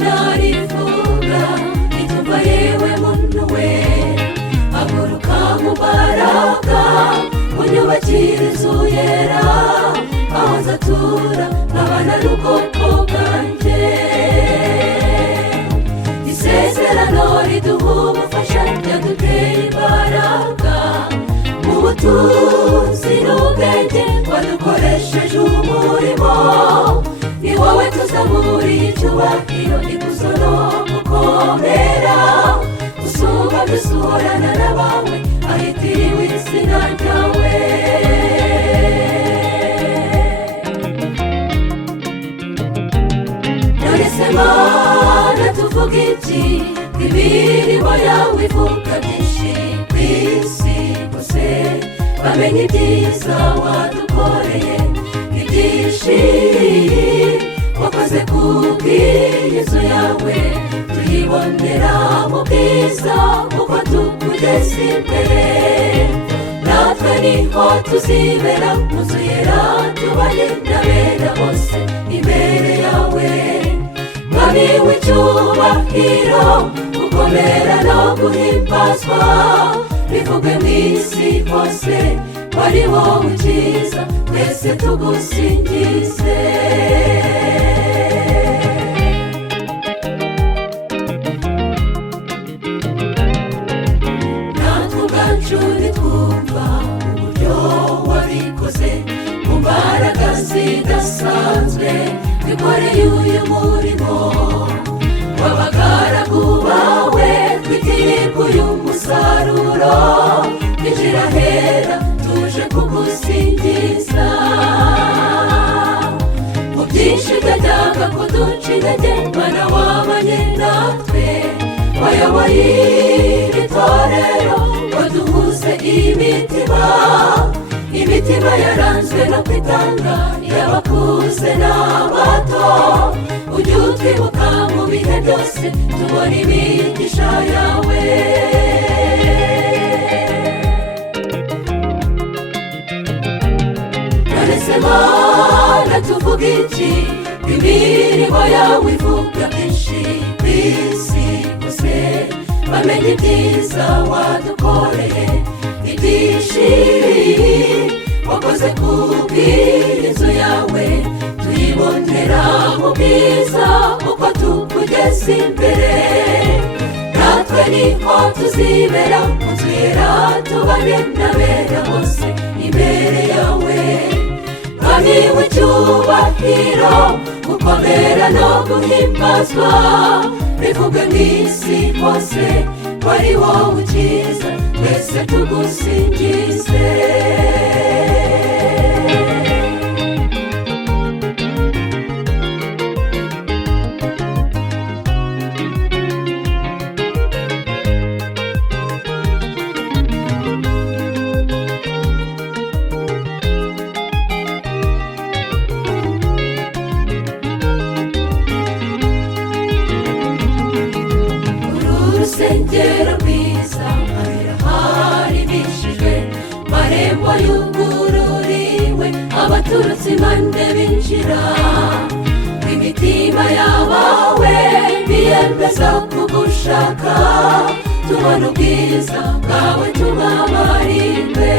narivuga itumva yewe muntu we haguruka mu mbaraga unyubakire inzu yera aho nzatura nkabana n'ubwoko bwanjye isezerano riduha ubufasha ryaduteye imbaraga mu butunzi n'ubwenge wadukoresheje umurimo ni wowe tuzamuriye icyubahiro ikuzo no gukomera usumba dusurana n'abawe ahitiriwe izina ryawe none se Mana tuvuga iki imirimo yawe ivuga byinshi ku isi bose bamenye ibyiza wadukoreye ibyinshi wakoze kubw'inzu yawe tuyibonera mu bwiza kuko tukugeze imbere natwe niho tuzibera mu nzu yera tubane n'abera bose imbere yawe mwami w'icyubahiro gukomera no guhimbazwa bivugwe mu isi hose wari wowe ukiza twese tugusingize natwe ubwacu nitwumva uburyo wabikoze mu mbaraga zidasanzwe wikoreye uyu murimo w'abagaragu bawe twitirirwa uyu musaruro twinjira hera tuje kugusingiza mu byinshi byajyaga kuduca intege Mana wabanye natwe wayoboye iri torero waduhuze imitima yaranzwe no kwitanga y'abakuze n'abato ujye utwibuka mu bihe byose tubona imigisha yawe none se Mana tuvuga iki imirimo yawe ivuga byinshi ku isi bose bamenye ibyiza wadukoreye ibyinshi wakoze kubw'inzu yawe tuyibonera mu bwiza uko tukugeze imbere natwe niho tuzibera mu nzu yera tubane n'abera bose imbere yawe mwami w'icyubahiro gukomera no guhimbazwa bivugwe mu isi hose wari wowe ukiza twese tugusingize urusengero rwiza abiraharibishijwe marembo yugururiwe abaturutse impande binjira imitima y'abawe biyemeza kugushaka tubona ubwiza bwawe tubabarirwe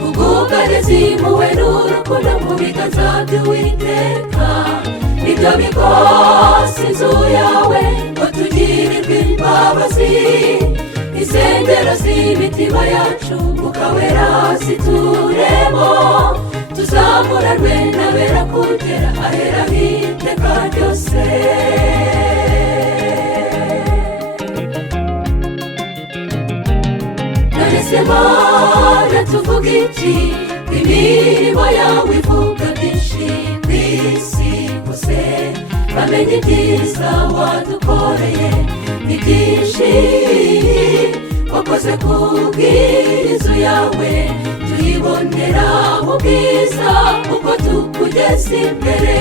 kugubwa zimuwe n'urukundo mu biganza by'Uwiteka nibyo bikoze inzu yawe ngo tugirirwe imbabazi insengero z'imitima yacu ukawera zituremo tuzamuranwe n'abera kugera ahera h'iteka ryose none se Mana tuvuga iki imirimo yawe ivuga byinshi ku isi bose bamenye ibyiza wadukoreye ibyinshi wakoze kubw'inzu yawe tuyibonera mu bwiza uko tukugeze imbere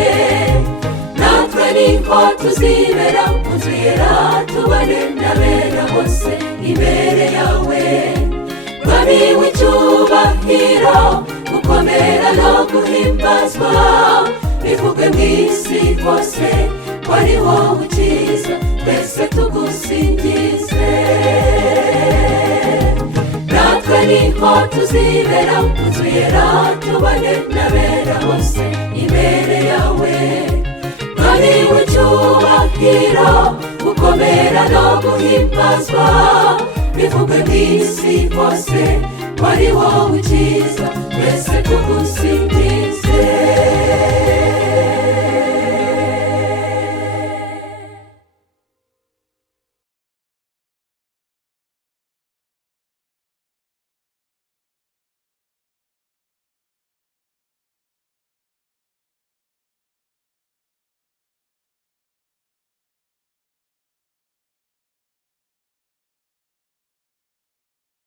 natwe niho tuzibera mu nzu yera tubane n'abera bose imbere yawe mwami w'icyubahiro gukomera no guhimbazwa bivuge mu isi hose ko ari wowe ukiza, twese tugusingize. Natwe niho tuzibera mu nzu yera, tubane n'abera bose imbere yawe. Mwami w'icyubahiro, gukomera no guhimbazwa, bivuge mu isi hose ko ari wowe ukiza, twese tugusingize.